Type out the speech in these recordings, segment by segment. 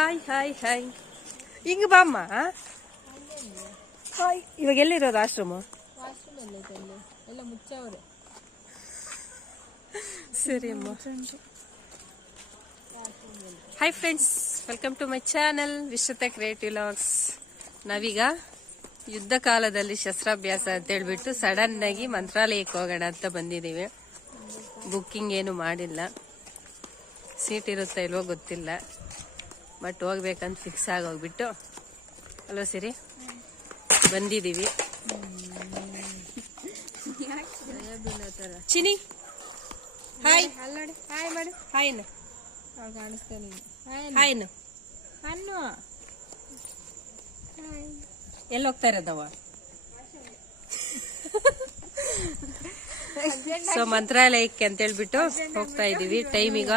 Hi hi hi. ಹಿಂಗ ಬಾಮ್ಮ. Hi. ಇವಾಗ ಎಲ್ಲಿರೋದು ಆಶ್ರಮ? ಎಲ್ಲ ಮುಚ್ಚವ್ರೆ. ಸರಿ ಅಮ್ಮ. Hi friends, welcome to my channel ವಿಶ್ವತೆ ಕ್ರಿಯೇಟಿವ್ ವ್ಲಾಗ್ಸ್. ನಾವೀಗ ಯುದ್ಧ ಕಾಲದಲ್ಲಿ ಶಸ್ತ್ರಾಭ್ಯಾಸ ಅಂತ ಹೇಳ್ಬಿಟ್ಟು ಸಡನ್ ಆಗಿ ಮಂತ್ರಾಲಯಕ್ಕೆ ಹೋಗೋಣ ಅಂತ ಬಂದಿದ್ದೀವಿ. ಬುಕ್ಕಿಂಗ್ ಏನು ಮಾಡಿಲ್ಲ, ಸೀಟ್ ಇರುತ್ತಾ ಇಲ್ವೋ ಗೊತ್ತಿಲ್ಲ, ಬಟ್ ಹೋಗ್ಬೇಕಂತ ಫಿಕ್ಸ್ ಆಗೋಗ್ಬಿಟ್ಟು ಅಲ್ವಾ ಸಿರಿ ಬಂದಿದ್ದೀವಿ. ಚಿನಿ ಹಾಯ್ ಹಾಯ್ ಮಾಡು. ಹಾಯ್ನು ಕಾಣಿಸ್ತೇನೆ. ಹಾಯ್ನು ಅನ್ನು ಎಲ್ಲಿ ಹೋಗ್ತಾ ಇರೋದವ? ಸೊ ಮಂತ್ರಾಲಯಕ್ಕೆ ಅಂತ ಹೇಳ್ಬಿಟ್ಟು ಹೋಗ್ತಾ ಇದೀವಿ. ಟೈಮ್ ಈಗ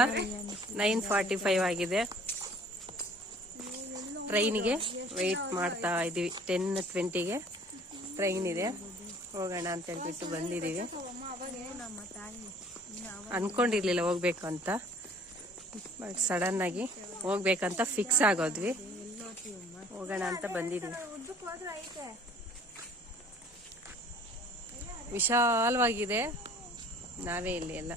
9:45 ಆಗಿದೆ. ಟ್ರೈನಿಗೆ ವೆಯ್ಟ್ ಮಾಡ್ತಾ ಇದೀವಿ. 10:20ಗೆ ಟ್ರೈನ್ ಇದೆ, ಹೋಗೋಣ ಅಂತ ಹೇಳ್ಬಿಟ್ಟು ಬಂದಿದ್ದೀವಿ. ಅನ್ಕೊಂಡಿರ್ಲಿಲ್ಲ ಹೋಗ್ಬೇಕು ಅಂತ, ಬಟ್ ಸಡನ್ ಆಗಿ ಹೋಗ್ಬೇಕಂತ ಫಿಕ್ಸ್ ಆಗೋದ್ವಿ. ಹೋಗೋಣ ಅಂತ ಬಂದಿದ್ದೀವಿ. ವಿಶಾಲವಾಗಿದೆ, ನಾವೇ ಇಲ್ಲಿ ಎಲ್ಲ.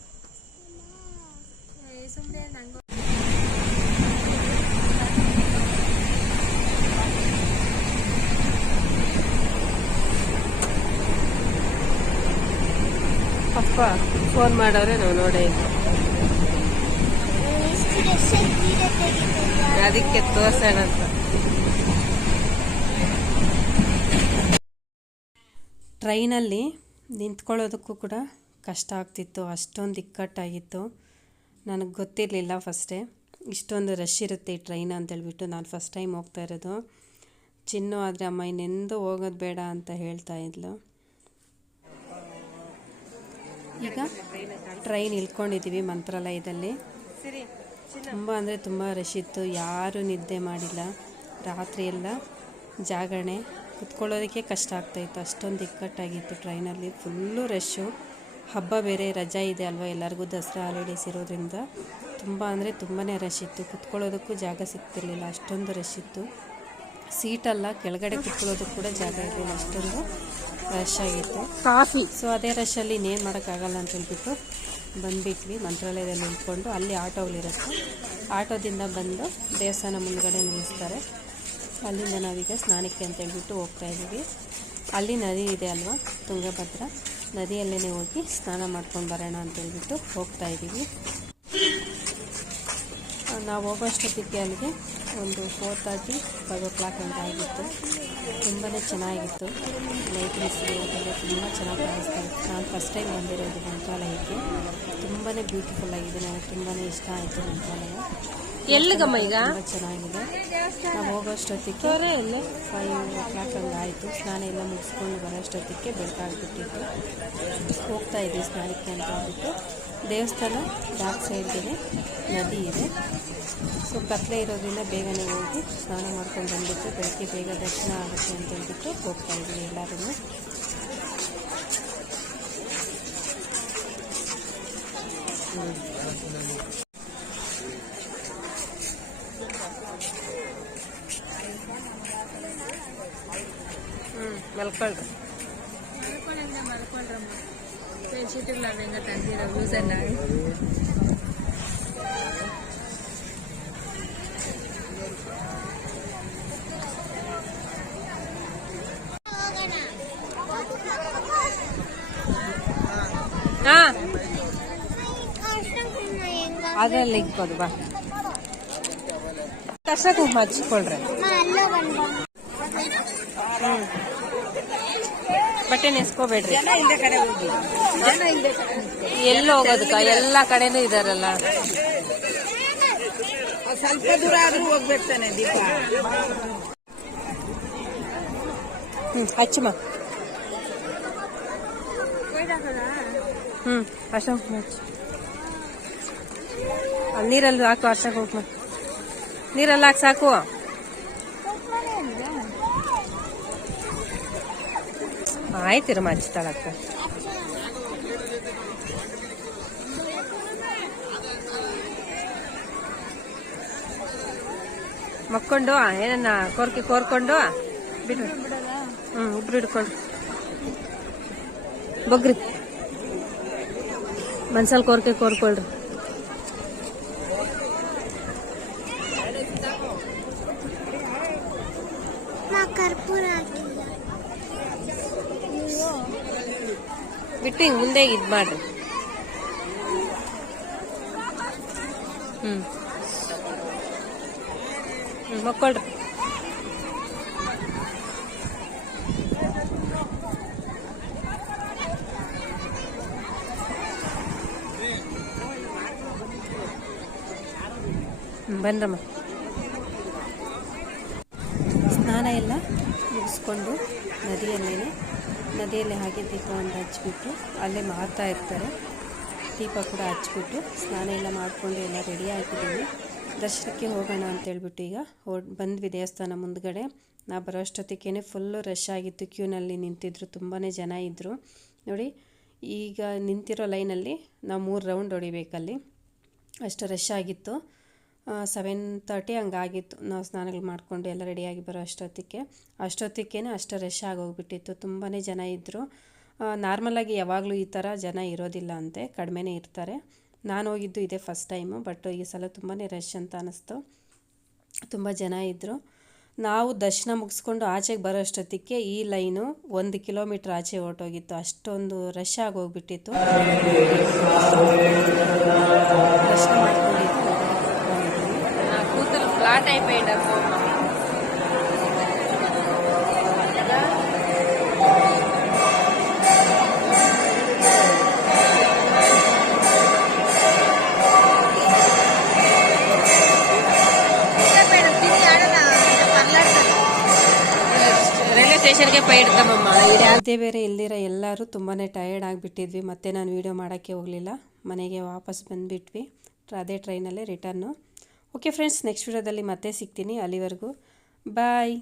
ಪಪ್ಪ ಫೋನ್ ಮಾಡವ್ರೆ, ನಾವು ನೋಡೇ ಅದಕ್ಕೆ ತೋರ್ಸೋಣ ಅಂತ. ಟ್ರೈನಲ್ಲಿ ನಿಂತ್ಕೊಳ್ಳೋದಕ್ಕೂ ಕೂಡ ಕಷ್ಟ ಆಗ್ತಿತ್ತು, ಅಷ್ಟೊಂದು ಇಕ್ಕಟ್ಟಾಗಿತ್ತು. ನನಗೆ ಗೊತ್ತಿರಲಿಲ್ಲ ಫಸ್ಟೇ ಇಷ್ಟೊಂದು ರಶ್ ಇರುತ್ತೆ ಈ ಟ್ರೈನ್ ಅಂತೇಳ್ಬಿಟ್ಟು. ನಾನು ಫಸ್ಟ್ ಟೈಮ್ ಹೋಗ್ತಾ ಇರೋದು. ಚಿನ್ನು ಆದರೆ ಅಮ್ಮ ಇನ್ನೆಂದೂ ಹೋಗೋದು ಬೇಡ ಅಂತ ಹೇಳ್ತಾ ಇದ್ಲು. ಈಗ ಟ್ರೈನ್ ಇಳ್ಕೊಂಡಿದ್ದೀವಿ ಮಂತ್ರಾಲಯದಲ್ಲಿ. ತುಂಬ ಅಂದರೆ ತುಂಬ ರಶ್ ಇತ್ತು, ಯಾರೂ ನಿದ್ದೆ ಮಾಡಿಲ್ಲ. ರಾತ್ರಿ ಎಲ್ಲ ಜಾಗರಣೆ, ಕುತ್ಕೊಳ್ಳೋದಕ್ಕೆ ಕಷ್ಟ ಆಗ್ತಾಯಿತ್ತು, ಅಷ್ಟೊಂದು ಇಕ್ಕಟ್ಟಾಗಿತ್ತು ಟ್ರೈನಲ್ಲಿ. Full rush. ಹಬ್ಬ ಬೇರೆ, ರಜಾ ಇದೆ ಅಲ್ವಾ ಎಲ್ಲರಿಗೂ, ದಸರಾ ಹಾಲಿಡೇಸ್ ಇರೋದ್ರಿಂದ ತುಂಬ ಅಂದರೆ ತುಂಬಾ ರಶ್ ಇತ್ತು. ಕುತ್ಕೊಳ್ಳೋದಕ್ಕೂ ಜಾಗ ಸಿಗ್ತಿರ್ಲಿಲ್ಲ, ಅಷ್ಟೊಂದು ರಶ್ ಇತ್ತು. ಸೀಟಲ್ಲ, ಕೆಳಗಡೆ ಕುತ್ಕೊಳ್ಳೋದಕ್ಕೆ ಕೂಡ ಜಾಗ ಇರಲಿಲ್ಲ, ಅಷ್ಟೊಂದು ರಶ್ ಆಗಿತ್ತು. ಕಾಫಿ. ಸೊ ಅದೇ ರಶಲ್ಲಿ ಇನ್ನೇನು ಮಾಡೋಕ್ಕಾಗಲ್ಲ ಅಂತ ಹೇಳ್ಬಿಟ್ಟು ಬಂದುಬಿಟ್ವಿ. ಮಂತ್ರಾಲಯದಲ್ಲಿ ನಿಂತ್ಕೊಂಡು ಅಲ್ಲಿ ಆಟೋಗಳಿರುತ್ತೆ, ಆಟೋದಿಂದ ಬಂದು ದೇವಸ್ಥಾನ ಮುಂದ್ಗಡೆ ನಿಲ್ಲಿಸ್ತಾರೆ. ಅಲ್ಲಿಂದ ನಾವೀಗ ಸ್ನಾನಕ್ಕೆ ಅಂತ ಹೇಳ್ಬಿಟ್ಟು ಹೋಗ್ತಾ ಇದ್ದೀವಿ. ಅಲ್ಲಿ ನದಿ ಇದೆ ಅಲ್ವಾ, ತುಂಗಭದ್ರಾ ನದಿಯಲ್ಲೇ ಹೋಗಿ ಸ್ನಾನ ಮಾಡ್ಕೊಂಡು ಬರೋಣ ಅಂತ ಹೇಳ್ಬಿಟ್ಟು ಹೋಗ್ತಾ ಇದ್ದೀವಿ. ನಾವು ಹೋಗೋಷ್ಟೊತ್ತಿಗೆ ಅಲ್ಲಿಗೆ ಒಂದು 4:30, 5 ಅಂತ ಆಗಿತ್ತು. ತುಂಬಾ ಚೆನ್ನಾಗಿತ್ತು. ಲೈಟಿಂಗ್ಸ್ ಅದೆಲ್ಲ ತುಂಬ ಚೆನ್ನಾಗಿ ಕಾಣಿಸ್ತಾ ಇತ್ತು. ನಾನು ಫಸ್ಟ್ ಟೈಮ್ ಬಂದಿರೋದು ಮಂತ್ರಾಲಯಕ್ಕೆ. ತುಂಬಾ ಬ್ಯೂಟಿಫುಲ್ ಆಗಿದೆ, ನನಗೆ ತುಂಬಾ ಇಷ್ಟ ಆಯಿತು ಮಂತ್ರಾಲಯ. ಎಲ್ಲಿಗಮ್ಮ ಈಗ? ತುಂಬ ಚೆನ್ನಾಗಿದೆ. ನಾವು ಹೋಗೋಷ್ಟೊತ್ತಿಗೆ 5 ಹಂಗಾಯಿತು. ಸ್ನಾನ ಎಲ್ಲ ಮುಗಿಸ್ಕೊಂಡು ಬರೋಷ್ಟೊತ್ತಿಗೆ ಬೆಳಕಾಗ್ಬಿಟ್ಟಿತ್ತು. ಹೋಗ್ತಾ ಇದ್ದೀವಿ ಸ್ನಾನಕ್ಕೆ ಅಂತ ಹೇಳ್ಬಿಟ್ಟು. ದೇವಸ್ಥಾನ ಬ್ಯಾಕ್ ಸೈಡ್ಗೆ ನದಿ ಇದೆ. ಸೊ ಕತ್ಲೆ ಇರೋದ್ರಿಂದ ಬೇಗನೆ ಹೋಗಿ ಸ್ನಾನ ಮಾಡ್ಕೊಂಡು ಬಂದುಬಿಟ್ಟು ಬೆಳಗ್ಗೆ ಬೇಗ ದರ್ಶನ ಆಗುತ್ತೆ ಅಂತ ಹೇಳ್ಬಿಟ್ಟು ಹೋಗ್ತಾ ಇದ್ದೀವಿ ಎಲ್ಲರೂ. ಮಲ್ಕೊಳ್ರಿ. ಮಲ್ಕೊಳ್ರಮ್ಮ. ಬೆಡ್ಶೀಟ್ಗಳು ಅವೆಂಗ ತಂದಿರೋ ಯೂಸನ್ನ. ಹಾ, ಅದರಲ್ಲಿ ಇಕ್ಕೋದು ಬಾ. ಕಷ್ಟ ಕುಂಕುಮ ಹಚ್ಕೊಳ್ರಿ. ಬಟ್ಟೆ ನೆಸ್ಕೋಬೇಡ್ರಿ. ಎಲ್ಲಿ ಹೋಗೋದಕ್ಕ, ಎಲ್ಲ ಕಡೆನೂ ಇದಾರಲ್ಲ. ಸ್ವಲ್ಪ ದೂರ ಆದ್ರೂ ಹೋಗ್ಬಿಡ್ತಾನೆ ದೀಪ. ಹಚ್ಚಮ್ಮ. ಅರ್ಶಿನ ಕುಂಕುಮ ಹಚ್ಚು. ಅಲ್ಲಿ ನೀರಲ್ಲಿ ಹಾಕು ಅರ್ಶಿನ ಕುಂಕುಮ. ನೀರಲ್ಲಿ ಹಾಕಿ ಸಾಕು. ಆಯ್ತಿರಮ್ಮ, ಹಚ್ತಾಳಕ್ಕ. ಮಕ್ಕೊಂಡು ಏನನ್ನ ಕೋರ್ಕೊಂಡು ಬಿಡ್ರಿ. ಇಬ್ರು ಹಿಡ್ಕೊಂಡು ಬಗ್ರಿ, ಮನ್ಸಲ್ಲಿ ಕೋರ್ಕೊಳ್ರಿ. ಬಿಟ್ಟು ಹಿಂಗೆ ಮುಂದೆ ಇದು ಮಾಡ್ರಿ. ಮಕ್ಕೊಳ್ರಿ. ಬನ್ರಮ್ಮ. ಸ್ನಾನ ಎಲ್ಲ ಮುಗಿಸ್ಕೊಂಡು ನದಿಯಲ್ಲಿ ಹಾಗೆ ದೀಪವನ್ನು ಹಚ್ಬಿಟ್ಟು ಅಲ್ಲೇ ಮಾರ್ತಾ ಇರ್ತಾರೆ. ದೀಪ ಕೂಡ ಹಚ್ಬಿಟ್ಟು ಸ್ನಾನ ಎಲ್ಲ ಮಾಡಿಕೊಂಡು ಎಲ್ಲ ರೆಡಿ ಆಗಿದ್ದೀವಿ. ದರ್ಶನಕ್ಕೆ ಹೋಗೋಣ ಅಂತೇಳ್ಬಿಟ್ಟು ಈಗ ಬಂದ್ವಿ ದೇವಸ್ಥಾನ ಮುಂದ್ಗಡೆ. ನಾ ಬರೋ ಅಷ್ಟೊತ್ತಿಗೆ ಫುಲ್ಲು ರಶ್ ಆಗಿತ್ತು. ಕ್ಯೂನಲ್ಲಿ ನಿಂತಿದ್ರು, ತುಂಬಾ ಜನ ಇದ್ದರು ನೋಡಿ. ಈಗ ನಿಂತಿರೋ ಲೈನಲ್ಲಿ ನಾವು 3 ರೌಂಡ್ ಹೊಡಿಬೇಕಲ್ಲಿ, ಅಷ್ಟು ರಶ್ ಆಗಿತ್ತು. 7:30 ಹಂಗಾಗಿತ್ತು ನಾವು ಸ್ನಾನಗಳು ಮಾಡಿಕೊಂಡು ಎಲ್ಲ ರೆಡಿಯಾಗಿ ಬರೋ ಅಷ್ಟೊತ್ತಿಗೆ ಅಷ್ಟು ರಶ್ ಆಗೋಗ್ಬಿಟ್ಟಿತ್ತು. ತುಂಬಾ ಜನ ಇದ್ದರು. ನಾರ್ಮಲಾಗಿ ಯಾವಾಗಲೂ ಈ ಥರ ಜನ ಇರೋದಿಲ್ಲ ಅಂತೆ, ಕಡಿಮೆನೇ ಇರ್ತಾರೆ. ನಾನು ಹೋಗಿದ್ದು ಇದೇ ಫಸ್ಟ್ ಟೈಮು, ಬಟ್ ಈ ಸಲ ತುಂಬಾ ರಶ್ ಅಂತ ಅನ್ನಿಸ್ತು. ತುಂಬ ಜನ ಇದ್ದರು. ನಾವು ದರ್ಶನ ಮುಗಿಸ್ಕೊಂಡು ಆಚೆಗೆ ಬರೋ ಅಷ್ಟೊತ್ತಿಗೆ ಈ ಲೈನು 1 ಕಿಲೋಮೀಟ್ರ್ ಆಚೆ ಹೊರಟೋಗಿತ್ತು. ಅಷ್ಟೊಂದು ರಶ್ ಆಗೋಗ್ಬಿಟ್ಟಿತ್ತು. ದರ್ಶನ ಮಾಡ್ಕೊಂಡಿದ್ದು కూతురు ఫ్లాట్ అయిపోయింది. ರೈಲ್ವೆ ಸ್ಟೇಷನ್ಗೆ ಪೈಡ್ತಮ್ಮಮ್ಮ. ಇದೇ ಬೇರೆ ಇಲ್ದಿರ ಎಲ್ಲರೂ ತುಂಬಾ ಟಯರ್ಡ್ ಆಗಿಬಿಟ್ಟಿದ್ವಿ. ಮತ್ತೆ ನಾನು ವೀಡಿಯೋ ಮಾಡೋಕ್ಕೆ ಹೋಗಲಿಲ್ಲ, ಮನೆಗೆ ವಾಪಸ್ ಬಂದುಬಿಟ್ವಿ. ಅದೇ ಟ್ರೈನಲ್ಲೇ ರಿಟರ್ನು. ಓಕೆ ಫ್ರೆಂಡ್ಸ್, ನೆಕ್ಸ್ಟ್ ವಿಡಿಯೋದಲ್ಲಿ ಮತ್ತೆ ಸಿಗ್ತೀನಿ. ಅಲ್ಲಿವರೆಗೂ ಬಾಯ್.